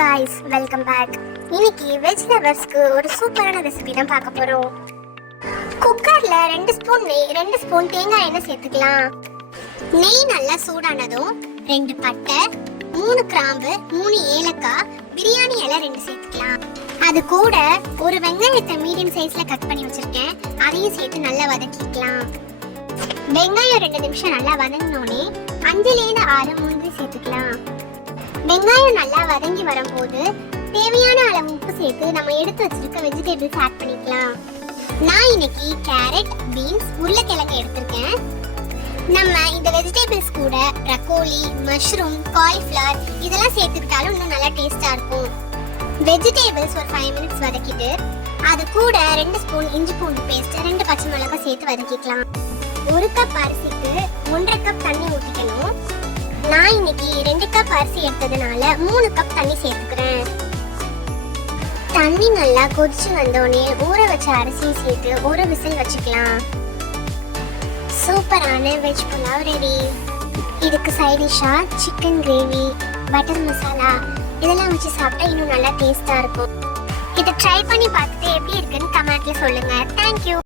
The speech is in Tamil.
guys, welcome back. இன்னைக்கு வெஜ் லவர்ஸ்க்கு ஒரு சூப்பரான ரெசிபி தான் பார்க்க போறோம். குக்கர்ல 2 ஸ்பூன் நெய், 2 ஸ்பூன் தேங்காய் எண்ணெய் சேர்த்துக்கலாம். நெய் நல்லா சூடானதும் 2 பட்டை, 3 கிராம்பு, 3 ஏலக்காய், பிரியாணி இலை 2 சேர்த்துக்கலாம். அது கூட ஒரு வெங்காயத்தை மீடியம் சைஸ்ல கட் பண்ணி வச்சிருக்கேன். அதையும் சேர்த்து நல்லா வதக்கிக்கலாம். வெங்காயம் 2 நிமிஷம் நல்லா வதங்கினோடனே 5லேருந்து 6 முந்திரி சேர்த்துக்கலாம். வெங்காயம் நல்லா வதங்கி வரும்போது தேவையான அளவு உப்பு சேர்த்து நம்ம எடுத்து வச்சிருக்க வெஜிடபிள்ஸ் ஆட் பண்ணிக்கலாம். நான் இன்னைக்கு கேரட், பீன்ஸ், உருளைக்கிழங்கு எடுத்திருக்கேன். நம்ம இந்த வெஜிடபிள்ஸ் கூட ப்ரக்கோலி, மஷ்ரூம், காலிஃப்ளவர் இதெல்லாம் சேர்த்துக்கிட்டாலும் இன்னும் நல்லா டேஸ்டா இருக்கும். வெஜிடபிள்ஸ் ஒரு 5 மினிட்ஸ் வதக்கிட்டு அது கூட 2 ஸ்பூன் இஞ்சி பூண்டு பேஸ்ட், 2 பச்சை மிளகாய் சேர்த்து வதக்கிக்கலாம். 1 கப் அரிசிக்கு 1.5 கப் தண்ணி ஊற்றிக்கணும். நான் இன்னைக்கு 2 கப் அரிசி எடுத்ததுனால 3 கப் தண்ணி சேர்த்துக்கிறேன். தண்ணி நல்லா கொதிச்சு வந்தோடனே ஊற வச்ச அரிசியும் சேர்த்து ஒரு விசில் வச்சுக்கலாம். சூப்பரான வெஜ் புலாவ் ரெடி. இதுக்கு சைட் டிஷ்ஷா சிக்கன் கிரேவி, பட்டர் மசாலா இதெல்லாம் வச்சு சாப்பிட்டா இன்னும் நல்லா டேஸ்டா இருக்கும். இதை ட்ரை பண்ணி பார்த்துட்டு எப்படி இருக்குன்னு கமெண்ட்ல சொல்லுங்க. தேங்க்யூ.